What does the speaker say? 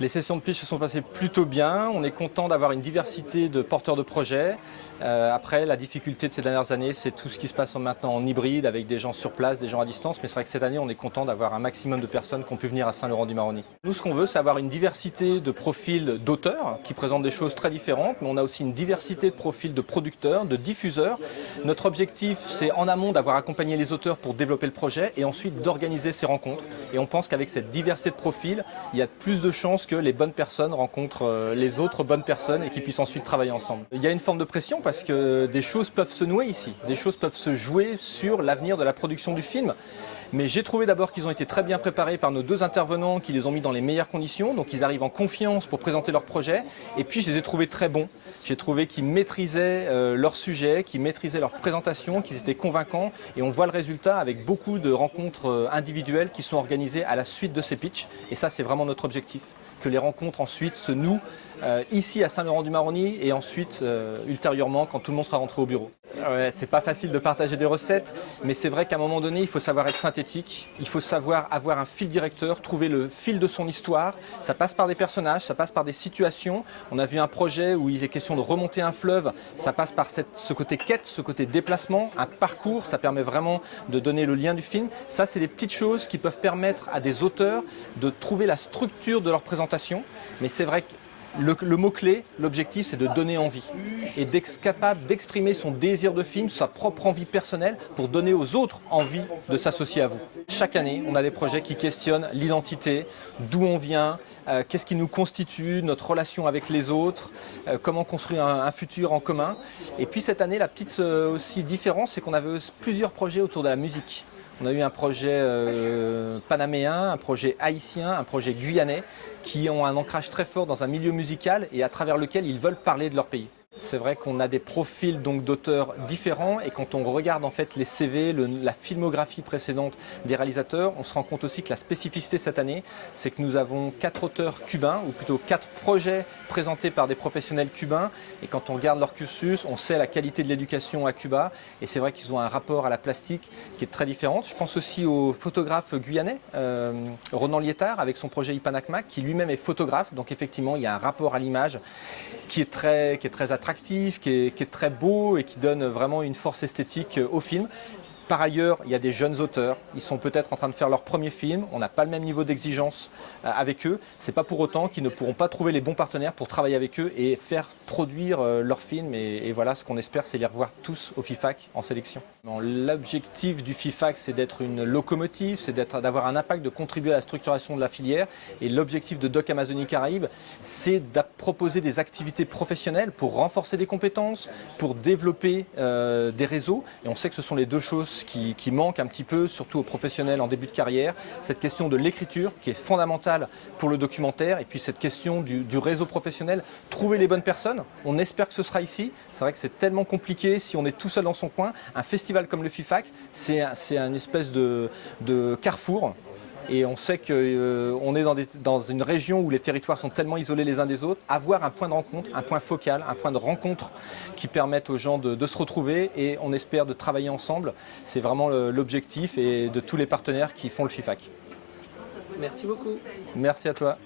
Les sessions de pitch se sont passées plutôt bien. On est content d'avoir une diversité de porteurs de projets. Après, la difficulté de ces dernières années, c'est tout ce qui se passe maintenant en hybride, avec des gens sur place, des gens à distance. Mais c'est vrai que cette année, on est content d'avoir un maximum de personnes qui ont pu venir à Saint-Laurent-du-Maroni. Nous, ce qu'on veut, c'est avoir une diversité de profils d'auteurs qui présentent des choses très différentes. Mais on a aussi une diversité de profils de producteurs, de diffuseurs. Notre objectif, c'est en amont d'avoir accompagné les auteurs pour développer le projet et ensuite d'organiser ces rencontres. Et on pense qu'avec cette diversité de profils, il y a plus de chances que les bonnes personnes rencontrent les autres bonnes personnes et qu'ils puissent ensuite travailler ensemble. Il y a une forme de pression parce que des choses peuvent se nouer ici, des choses peuvent se jouer sur l'avenir de la production du film. Mais j'ai trouvé d'abord qu'ils ont été très bien préparés par nos deux intervenants qui les ont mis dans les meilleures conditions, donc ils arrivent en confiance pour présenter leur projet. Et puis je les ai trouvés très bons. J'ai trouvé qu'ils maîtrisaient leur sujet, qu'ils maîtrisaient leur présentation, qu'ils étaient convaincants. Et on voit le résultat avec beaucoup de rencontres individuelles qui sont organisées à la suite de ces pitchs. Et ça, c'est vraiment notre objectif, que les rencontres ensuite se nouent ici à Saint-Laurent-du-Maroni et ensuite ultérieurement quand tout le monde sera rentré au bureau. Ouais, c'est pas facile de partager des recettes, mais c'est vrai qu'à un moment donné, il faut savoir être synthétique, il faut savoir avoir un fil directeur, trouver le fil de son histoire. Ça passe par des personnages, ça passe par des situations. On a vu un projet où il est question de remonter un fleuve, ça passe par ce côté quête, ce côté déplacement, un parcours, ça permet vraiment de donner le lien du film. Ça, c'est des petites choses qui peuvent permettre à des auteurs de trouver la structure de leur présentation, mais c'est vrai que le mot-clé, l'objectif, c'est de donner envie et d'être capable d'exprimer son désir de film, sa propre envie personnelle pour donner aux autres envie de s'associer à vous. Chaque année, on a des projets qui questionnent l'identité, d'où on vient, qu'est-ce qui nous constitue, notre relation avec les autres, comment construire un futur en commun. Et puis cette année, la petite aussi différence, c'est qu'on avait plusieurs projets autour de la musique. On a eu un projet panaméen, un projet haïtien, un projet guyanais qui ont un ancrage très fort dans un milieu musical et à travers lequel ils veulent parler de leur pays. C'est vrai qu'on a des profils donc d'auteurs différents et quand on regarde en fait les CV, la filmographie précédente des réalisateurs, on se rend compte aussi que la spécificité cette année, c'est que nous avons 4 auteurs cubains ou plutôt 4 projets présentés par des professionnels cubains et quand on regarde leur cursus, on sait la qualité de l'éducation à Cuba et c'est vrai qu'ils ont un rapport à la plastique qui est très différent. Je pense aussi au photographe guyanais, Ronan Liétard avec son projet Ipanakmak qui lui-même est photographe, donc effectivement il y a un rapport à l'image qui est très attractif, qui est très beau et qui donne vraiment une force esthétique au film. Par ailleurs, il y a des jeunes auteurs, ils sont peut-être en train de faire leur premier film, on n'a pas le même niveau d'exigence avec eux, c'est pas pour autant qu'ils ne pourront pas trouver les bons partenaires pour travailler avec eux et faire produire leur film et voilà, ce qu'on espère c'est les revoir tous au FIFAC en sélection. L'objectif du FIFAC c'est d'être une locomotive, c'est d'avoir un impact, de contribuer à la structuration de la filière et l'objectif de Doc Amazonie Caraïbes c'est de proposer des activités professionnelles pour renforcer des compétences, pour développer des réseaux et on sait que ce sont les deux choses qui manque un petit peu, surtout aux professionnels en début de carrière, cette question de l'écriture qui est fondamentale pour le documentaire et puis cette question du réseau professionnel, trouver les bonnes personnes, on espère que ce sera ici, c'est vrai que c'est tellement compliqué si on est tout seul dans son coin, un festival comme le FIFAC, c'est une espèce de carrefour. Et on sait qu'on est dans une région où les territoires sont tellement isolés les uns des autres. Avoir un point de rencontre, un point focal, un point de rencontre qui permette aux gens de se retrouver et on espère de travailler ensemble. C'est vraiment l'objectif et de tous les partenaires qui font le FIFAC. Merci beaucoup. Merci à toi.